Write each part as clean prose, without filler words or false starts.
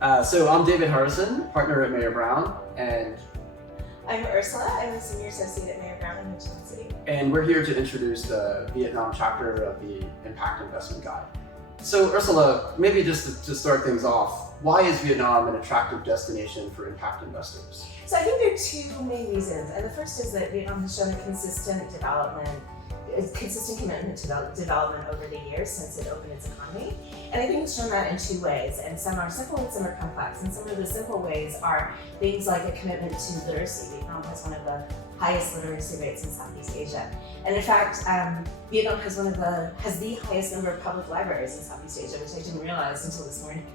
So I'm David Harrison, partner at Mayer Brown, and I'm Ursula. I'm the Senior Associate at Mayer Brown in Michigan City. and we're here to introduce the Vietnam chapter of the Impact Investment Guide. So Ursula, maybe just to start things off, why is Vietnam an attractive destination for impact investors? So I think there are two main reasons. And the first is that Vietnam has shown a consistent commitment to development over the years since it opened its economy. And I think it's shown that in two ways, and some are simple and some are complex. And some of the simple ways are things like a commitment to literacy. Vietnam has one of the highest literacy rates in Southeast Asia. And in fact, Vietnam has the highest number of public libraries in Southeast Asia, which I didn't realize until this morning.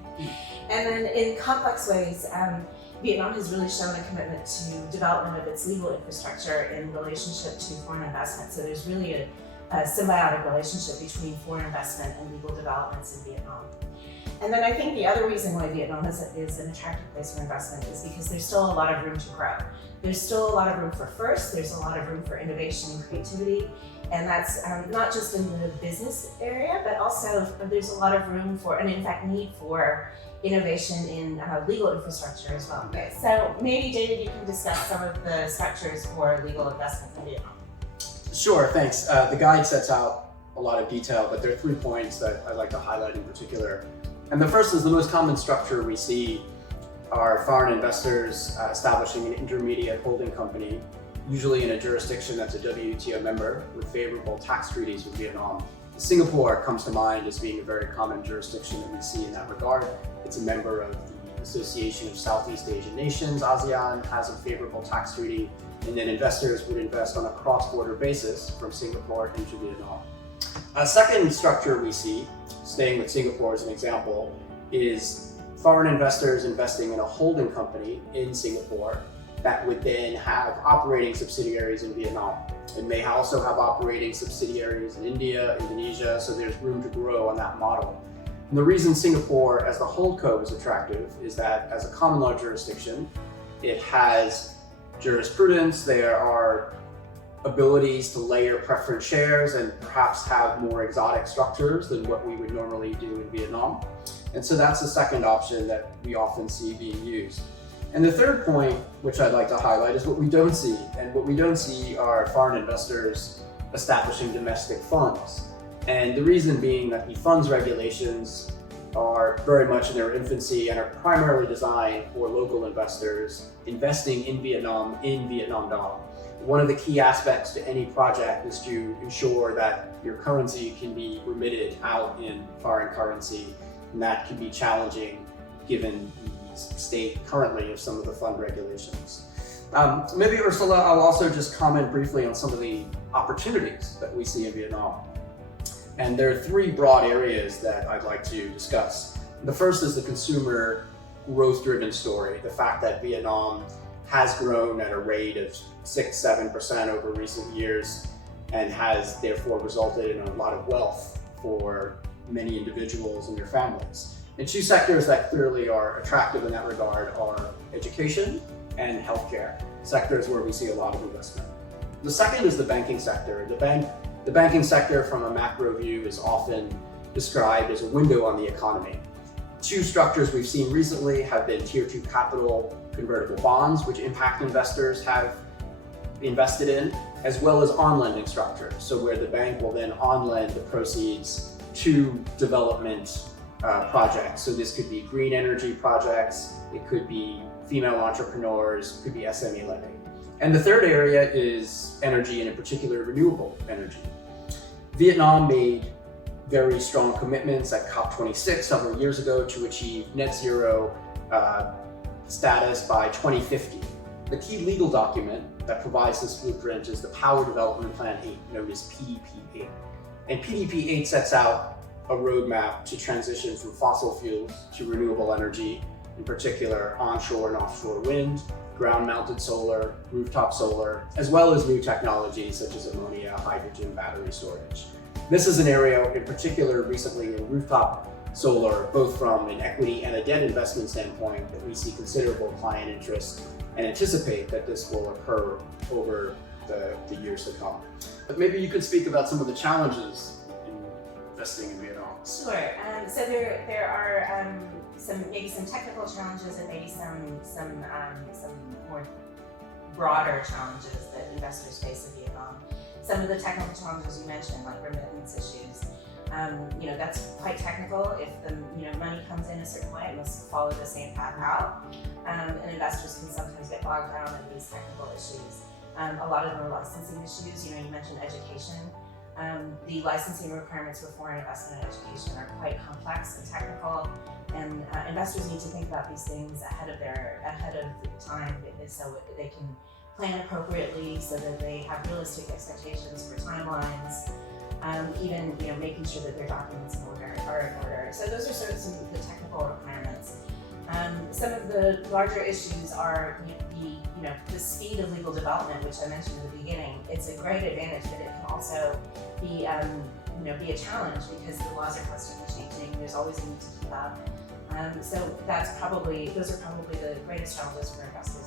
And then in complex ways, Vietnam has really shown a commitment to development of its legal infrastructure in relationship to foreign investment. So there's really a symbiotic relationship between foreign investment and legal developments in Vietnam. And then I think the other reason why Vietnam is an attractive place for investment is because there's still a lot of room to grow. There's still a lot of room for firsts, there's a lot of room for innovation and creativity. And that's not just in the business area, but also there's a lot of room for, and in fact need for, innovation in legal infrastructure as well. Okay. So maybe David, you can discuss some of the structures for legal investment in Vietnam. Sure, thanks. The guide sets out a lot of detail, but there are 3 points that I'd like to highlight in particular. And the first is the most common structure we see are foreign investors establishing an intermediate holding company, usually in a jurisdiction that's a WTO member with favorable tax treaties with Vietnam. Singapore comes to mind as being a very common jurisdiction that we see in that regard. It's a member of the Association of Southeast Asian Nations, ASEAN, has a favorable tax treaty, and then investors would invest on a cross-border basis from Singapore into Vietnam. A second structure we see, staying with Singapore as an example, is foreign investors investing in a holding company in Singapore that would then have operating subsidiaries in Vietnam. It may also have operating subsidiaries in India, Indonesia, so there's room to grow on that model. And the reason Singapore as the holdco is attractive is that as a common law jurisdiction, it has jurisprudence, there are abilities to layer preference shares and perhaps have more exotic structures than what we would normally do in Vietnam. And so that's the second option that we often see being used. And the third point, which I'd like to highlight, is what we don't see. And what we don't see are foreign investors establishing domestic funds. And the reason being that the funds regulations are very much in their infancy and are primarily designed for local investors investing in Vietnam dong. One of the key aspects to any project is to ensure that your currency can be remitted out in foreign currency, and that can be challenging given the state currently of some of the fund regulations. Maybe Ursula, I'll also just comment briefly on some of the opportunities that we see in Vietnam. And there are 3 broad areas that I'd like to discuss. The first is the consumer growth-driven story, the fact that Vietnam has grown at a rate of 6-7% over recent years and has therefore resulted in a lot of wealth for many individuals and their families. And 2 sectors that clearly are attractive in that regard are education and healthcare, sectors where we see a lot of investment. The second is the banking sector. The banking sector from a macro view is often described as a window on the economy. 2 structures we've seen recently have been Tier 2 capital convertible bonds, which impact investors have invested in, as well as on-lending structures, so where the bank will then on-lend the proceeds to development projects. So this could be green energy projects, it could be female entrepreneurs, it could be SME lending. And the third area is energy, and in particular renewable energy. Vietnam made very strong commitments at COP26 several years ago to achieve net zero status by 2050. The key legal document that provides this blueprint is the Power Development Plan 8, known as PDP-8. And PDP-8 sets out a roadmap to transition from fossil fuels to renewable energy, in particular onshore and offshore wind, ground-mounted solar, rooftop solar, as well as new technologies such as ammonia, hydrogen, battery storage. This is an area in particular recently in rooftop solar, both from an equity and a debt investment standpoint, that we see considerable client interest and anticipate that this will occur over the years to come. But maybe you could speak about some of the challenges in investing in Vietnam. Sure. So there are some technical challenges and maybe some more broader challenges that investors face in Vietnam. Some of the technical challenges you mentioned, like remittance issues, that's quite technical. If the money comes in a certain way, it must follow the same path out, and investors can sometimes get bogged down in these technical issues. A lot of them are licensing issues. You mentioned education. The licensing requirements for foreign investment in education are quite complex and technical, and investors need to think about these things ahead of time, so they can plan appropriately, so that they have realistic expectations for timelines. Even making sure that their documents are in order. So those are sort of some of the technical requirements. Some of the larger issues are the speed of legal development, which I mentioned at the beginning. It's a great advantage, but it can also be a challenge because the laws are constantly changing. There's always a need to keep up. So those are probably the greatest challenges for investors